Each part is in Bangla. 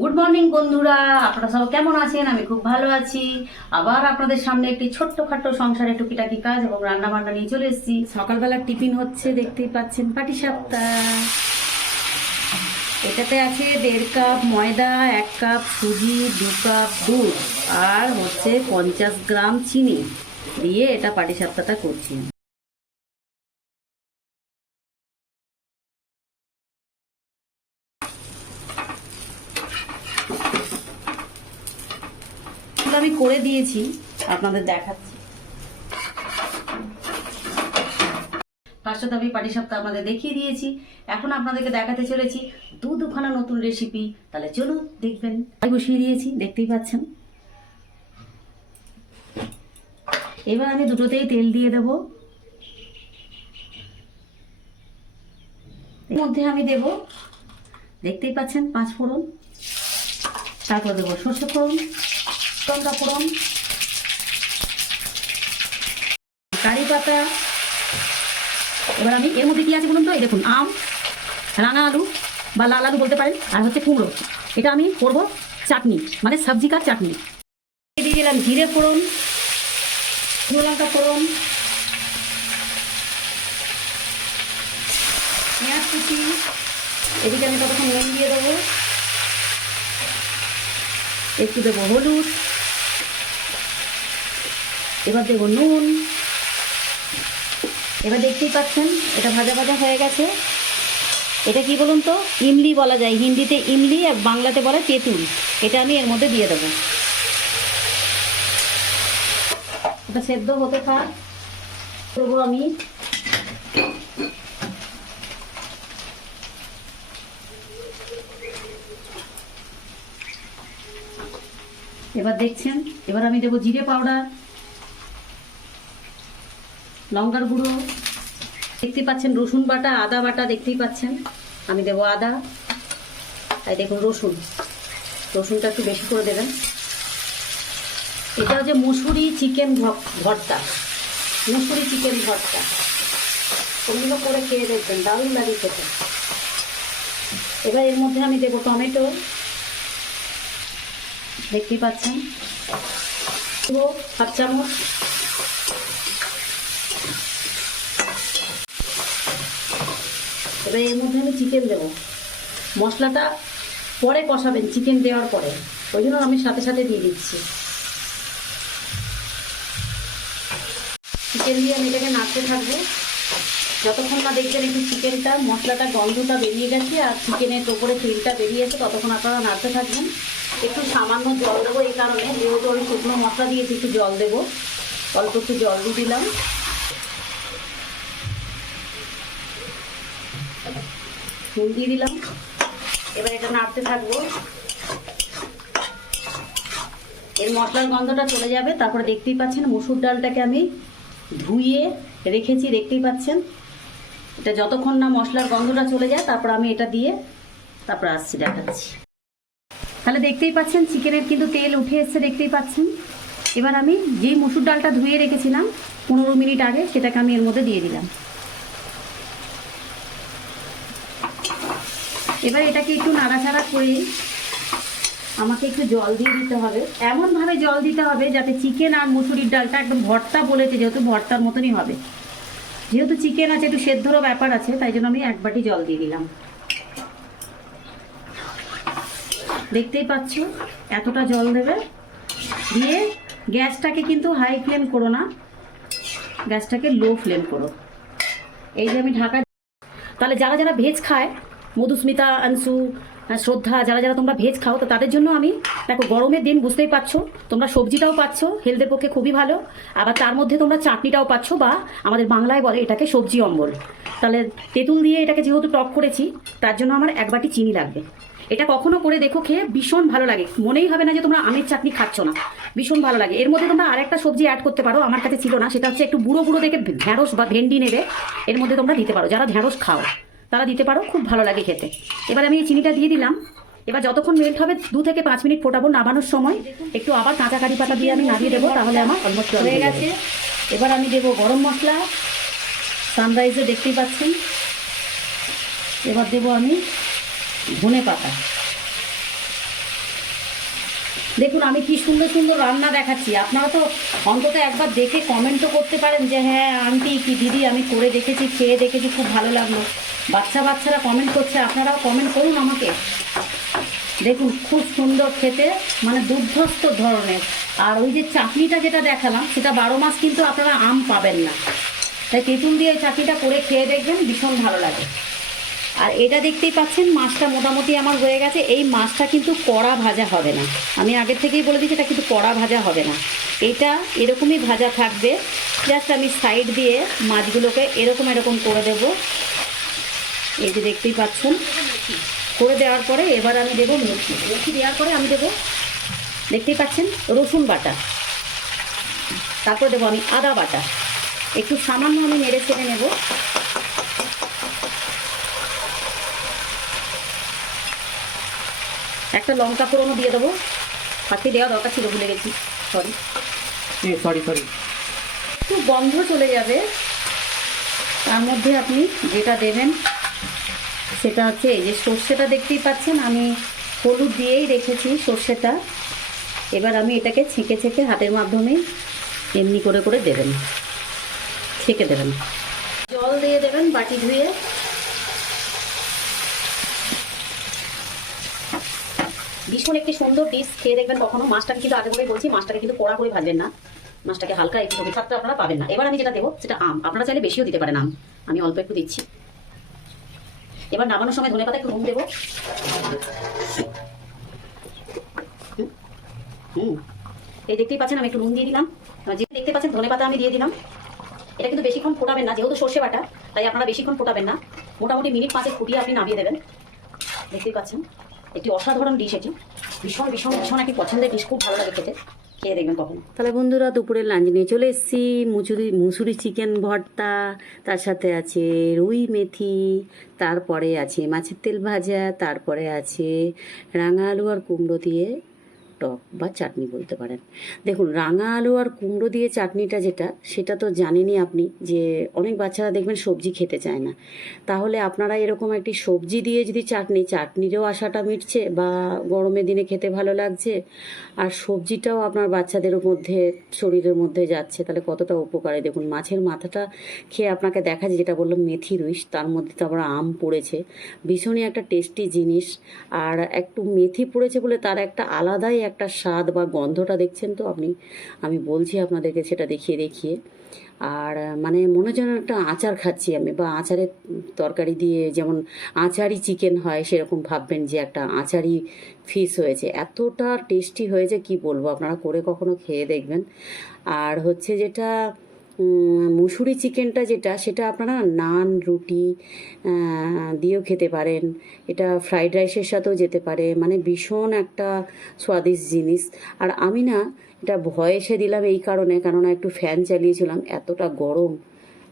গুড মর্নিং বন্ধুরা। আপনারা সব কেমন আছেন? আমি খুব ভালো আছি। আবার আপনাদের সামনে একটি ছোট্ট ছোট্টখাট্ট সংসারে টুকিটাকি কাজ এবং রান্না বান্না নিয়ে চলে এসেছি। সকালবেলার টিফিন হচ্ছে, দেখতেই পাচ্ছেন, পাটি সাপ্তা এটাতে আছে দেড় কাপ ময়দা, এক কাপ সুজি, দু কাপ দুধ, আর হচ্ছে পঞ্চাশ গ্রাম চিনি। দিয়ে এটা পাটি সাপ্তাটা করছি এগুলো আমি করে দিয়েছি, আপনাদের দেখাচ্ছি। ফার্স্টে আমি সপ্তাহ আপনাদের দেখিয়ে দিয়েছি। এখন আপনাদেরকে দেখাতে চলেছি দু দুখানা নতুন রেসিপি তাহলে চলুন, দেখবেন। বসিয়ে দিয়েছি, দেখতেই পাচ্ছেন। এবার আমি দুটোতেই তেল দিয়ে দেব। এর মধ্যে আমি দেব, দেখতেই পাচ্ছেন, পাঁচ ফোড়ন। তারপর দেবো সর্ষে ফোড়ন। লঙ্কা ফোড়ন কারি পাতা। এবার আমি এর মধ্যে কি আছে বলুন তো? এই দেখুন, আম, রাঙা আলু বা লাল আলু বলতে পারেন, আর হচ্ছে কুমড়ো। এটা আমি করব চাটনি মানে সবজি কার চাটনি। দিয়ে দিলাম জিরে ফোড়ন শুকনো লঙ্কা ফোড়ন, পেঁয়াজ কুচি। এদিকে আমি ততক্ষণ নুন দিয়ে দেবো। একটু দেবো হলুদ। এবার দেবো নুন। এবার দেখতেই পাচ্ছেন, এটা ভাজা ভাজা হয়ে গেছে। এটা কি বলুন তো? ইমলি বলা যায়। হিন্দিতে ইমলি আর বাংলাতে বলে তেঁতুল। এটা আমি এর মধ্যে দিয়ে দেবো। এটা সেদ্ধ হতে থাক। দেবো আমি। এবার দেখছেন, এবার আমি দেবো জিরে পাউডার। লঙ্কার গুঁড়ো। দেখতেই পাচ্ছেন, রসুন বাটা, আদা বাটা দেখতেই পাচ্ছেন। আমি দেবো আদা। তাই দেখুন রসুন। রসুনটা একটু বেশি করে দেবেন। এটা হচ্ছে মুসুরি চিকেন ভর্তা। মুসুরি চিকেন ভর্তা। ওগুলো করে খেয়ে দেখবেন, দারুণ লাগে খেতে। এবার এর মধ্যে আমি দেবো টমেটো। দেখতেই পাচ্ছেন। হাফ চামচ। এবার এর মধ্যে আমি চিকেন দেবো। মশলাটা পরে কষাবেন চিকেন দেওয়ার পরে। ওই জন্য আমি সাথে সাথে দিয়ে দিচ্ছি। চিকেন দিয়ে আমি এটাকে নাড়তে থাকব। যতক্ষণ না দেখবেন একটু চিকেনটা মশলাটা, গন্ধটা বেরিয়ে গেছে আর চিকেনের ওপরে তেলটা বেরিয়েছে ততক্ষণ আপনারা নাড়তে থাকবেন। একটু সামান্য জল দেবো এই কারণে, যেহেতু আমি শুকনো মশলা দিয়েছি, একটু জল দেবো। অল্প একটু জল দিয়ে দিলাম। নুন দিয়ে দিলাম। এবার এটা নাড়তে থাকব। এর মশলার গন্ধটা চলে যাবে। তারপরে দেখতেই পাচ্ছেন মসুর ডালটাকে আমি ধুয়ে রেখেছি, দেখতেই পাচ্ছেন। এটা যতক্ষণ না মশলার গন্ধটা চলে যায়, তারপর আমি এটা দিয়ে তারপর আসছি দেখাচ্ছি। তাহলে দেখতেই পাচ্ছেন চিকেনের কিন্তু তেল উঠে এসছে, দেখতেই পাচ্ছেন। এবার আমি যেই মসুর ডালটা ধুয়ে রেখেছিলাম, পনেরো মিনিট আগে সেটাকে আমি এর মধ্যে দিয়ে দিলাম। এবার এটাকে একটু নাড়াচাড়া করে আমাকে একটু জল দিয়ে দিতে হবে। এমনভাবে জল দিতে হবে যাতে চিকেন আর মুসুরির ডালটা একদম ভর্তা বলেছে, যেহেতু ভর্তার মতনই হবে। যেহেতু চিকেন আছে, একটু সেদ্ধরও ব্যাপার আছে, তাই জন্য আমি এক বাটি জল দিয়ে দিলাম। দেখতেই পাচ্ছ এতটা জল দেবে। দিয়ে গ্যাসটাকে কিন্তু হাই ফ্লেম করো না, গ্যাসটাকে লো ফ্লেম করো। এই যে আমি ঢাকা তাহলে যারা যারা ভেজ খায় মধুস্মিতা, আনসু শ্রদ্ধা, যারা যারা তোমরা ভেজ খাও, তো তাদের জন্য আমি, দেখো, গরমের দিন বুঝতেই পারছ, তোমরা সবজিটাও পাচ্ছ হেলথের পক্ষে খুবই ভালো, আবার তার মধ্যে তোমরা চাটনিটাও পাচ্ছ বা আমাদের বাংলায় বলে এটাকে সবজি অম্বল। তাহলে তেঁতুল দিয়ে এটাকে যেহেতু টক করেছি, তার জন্য আমার এক বাটি চিনি লাগবে। এটা কখনো করে দেখো খেয়ে ভীষণ ভালো লাগে। মনেই হবে না যে তোমরা আমের চাটনি খাচ্ছ না। ভীষণ ভালো লাগে। এর মধ্যে তোমরা আরেকটা সবজি অ্যাড করতে পারো, আমার কাছে ছিল না, সেটা হচ্ছে একটু বুড়ো বুড়ো দেখে ঢ্যাঁড়স বা ভেন্ডি নেবে, এর মধ্যে তোমরা দিতে পারো, যারা ঢ্যাঁড়স খাও। তারা দিতে পারো খুব ভালো লাগে খেতে। এবার আমি এই চিনিটা দিয়ে দিলাম। এবার যতক্ষণ মেল্ট হবে দু থেকে পাঁচ মিনিট ফোটাবো নামানোর সময়। একটু আবার কাঁচা কারি পাতা দিয়ে আমি নামিয়ে দেবো তাহলে আমার অলমোস্ট হয়ে গেছে। এবার আমি দেবো গরম মশলা। সানরাইজে দেখতেই পাচ্ছেন। এবার দেবো আমি ধনে পাতা। দেখুন আমি কি সুন্দর সুন্দর রান্না দেখাচ্ছি। আপনারা তো অন্তত একবার দেখে কমেন্টও করতে পারেন যে হ্যাঁ আন্টি কি দিদি আমি করে দেখেছি খেয়ে দেখেছি খুব ভালো লাগল। বাচ্চা বাচ্চারা কমেন্ট করছে, আপনারাও কমেন্ট করুন আমাকে। দেখুন, খুব সুন্দর খেতে মানে দুর্ধস্ত ধরনের। আর ওই যে চাটনিটা যেটা দেখালাম, সেটা বারো মাস কিন্তু আপনারা আম পাবেন না। তাই তেঁতুল দিয়ে চাটনিটা করে খেয়ে দেখবেন, ভীষণ ভালো লাগে। আর এটা দেখতেই পাচ্ছেন, মাছটা মোটামুটি আমার হয়ে গেছে। এই মাছটা কিন্তু কড়া ভাজা হবে না। আমি আগের থেকেই বলে দিচ্ছি এটা কিন্তু কড়া ভাজা হবে না। এটা এরকমই ভাজা থাকবে। জাস্ট আমি সাইড দিয়ে মাছগুলোকে এরকম এরকম করে দেব। এই যে দেখতেই পাচ্ছেন। করে দেওয়ার পরে এবার আমি দেবো মেথি। মেথি দেওয়ার পরে আমি দেবো দেখতেই পাচ্ছেন রসুন বাটা। তারপর দেবো আমি আদা বাটা। একটু সামান্য আমি নেড়ে ছেড়ে নেব। একটা লঙ্কা ফোড়নও দিয়ে দেবো। হাতে দেওয়া দরকার ছিল ভুলে গেছি। সরি সরি সরি একটু গন্ধ চলে যাবে। তার মধ্যে আপনি যেটা দেবেন সেটা হচ্ছে এই যে সর্ষেটা দেখতেই পাচ্ছেন, আমি হলুদ দিয়েই রেখেছি সর্ষেটা। এবার আমি এটাকে ছেঁকে ছেঁকে হাতের মাধ্যমে এমনি করে করে দেবেন। ছেঁকে দেবেন। জল দিয়ে দেবেন বাটি ধুয়ে। ভীষণ একটি সুন্দর ডিশ খেয়ে দেখবেন কখনো। মাছটাকে কিন্তু আগে করে বলছি, মাছটাকে কিন্তু কড়া করে ভাজবেন না। মাছটাকে হালকা একটু থাকতে আপনারা পাবেন না। এবার আমি যেটা দেবো, সেটা আম। আপনারা চাইলে বেশিও দিতে পারেন আম। আমি অল্প একটু দিচ্ছি। এবার নামানোর সময় ধনে পাতা একটু নুন দেবো। হুম, এই দেখতেই পাচ্ছেন আমি একটু নুন দিয়ে দিলাম। যে দেখতে পাচ্ছেন ধনে পাতা আমি দিয়ে দিলাম। এটা কিন্তু বেশিক্ষণ ফোটাবেন না যেহেতু সর্ষে বাটা তাই আপনারা বেশিক্ষণ ফোটাবেন না। মোটামুটি মিনিট পাঁচে ফুটিয়ে আপনি নামিয়ে দেবেন। দেখতেই পাচ্ছেন একটি অসাধারণ ডিশ এটি। ভীষণ ভীষণ ভীষণ একটি পছন্দের ডিশ খুব ভালো লাগে খেতে। খেয়ে দেখবেন কখন। তাহলে বন্ধুরা, দুপুরে লাঞ্চ নিয়ে চলে এসেছি। মুচুরি, মুসুরি চিকেন ভর্তা, তার সাথে আছে রুই মেথি, তারপরে আছে মাছের তেল ভাজা, তারপরে আছে রাঙা আলু আর কুমড়ো দিয়ে টক বা চাটনি বলতে পারেন। দেখুন, রাঙা আলু আর কুমড়ো দিয়ে চাটনিটা যেটা, সেটা তো জানেনই আপনি যে অনেক বাচ্চারা দেখবেন সবজি খেতে চায় না। তাহলে আপনারা এরকম একটি সবজি দিয়ে যদি চাটনি, চাটনিরও আশাটা মিটছে বা গরমের দিনে খেতে ভালো লাগছে, আর সবজিটাও আপনার বাচ্চাদের মধ্যে, শরীরের মধ্যে যাচ্ছে, তাহলে কতটা উপকারে। দেখুন, মাছের মাথাটা খেয়ে আপনাকে দেখা যায়, যেটা বললাম, মেথি রুইস, তার মধ্যে তো আবার আম পড়েছে। ভীষণই একটা টেস্টি জিনিস, আর একটু মেথি পড়েছে বলে তার একটা আলাদাই একটা স্বাদ বা গন্ধটা দেখছেন তো আপনি, আমি বলছি আপনাদেরকে সেটা দেখিয়ে দেখিয়ে। আর মানে মনে যেন একটা আচার খাচ্ছি আমি, বা আচারের তরকারি দিয়ে যেমন আচারি চিকেন হয় সেরকম ভাববেন যে একটা আচারি ফিস হয়েছে। এতটা টেস্টি হয়েছে, কি বলব? আপনারা করে কখনো খেয়ে দেখবেন। আর হচ্ছে যেটা মুসুরি চিকেনটা যেটা, সেটা আপনারা নান, রুটি দিয়েও খেতে পারেন। এটা ফ্রাইড রাইসের সাথেও যেতে পারে। মানে ভীষণ একটা স্বাদিষ্ট জিনিস। আর আমি না, এটা ভয়েসে দিলাম এই কারণে, কেননা একটু ফ্যান চালিয়েছিলাম, এতটা গরম।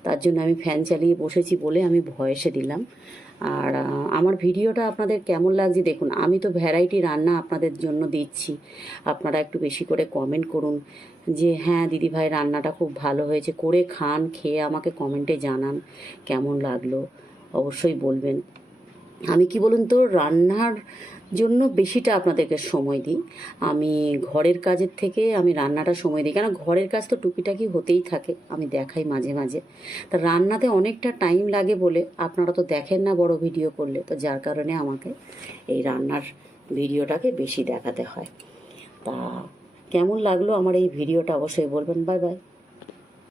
তার জন্য আমি ফ্যান চালিয়ে বসেছি বলে আমি ভয়েসে দিলাম। আর আমার ভিডিওটা আপনাদের কেমন লাগছে দেখুন, আমি তো ভ্যারাইটি রান্না আপনাদের জন্য দিচ্ছি। আপনারা একটু বেশি করে কমেন্ট করুন যে হ্যাঁ দিদিভাই, রান্নাটা খুব ভালো হয়েছে, করে খান, খেয়ে আমাকে কমেন্টে জানান, কেমন লাগল? অবশ্যই বলবেন। আমি কি বলুন তো, রান্নার জন্য বেশিটা আপনাদেরকে সময় দিই। আমি ঘরের কাজের থেকে আমি রান্নাটা সময় দিই। কেন ঘরের কাজ তো টুকিটাকি হতেই থাকে, আমি দেখাই মাঝে মাঝে। তা রান্নাতে অনেকটা টাইম লাগে বলে আপনারা তো দেখেন না বড় ভিডিও করলে, তো যার কারণে আমাকে এই রান্নার ভিডিওটাকে বেশি দেখাতে হয়। তা কেমন লাগল আমার এই ভিডিওটা অবশ্যই বলবেন। Bye bye.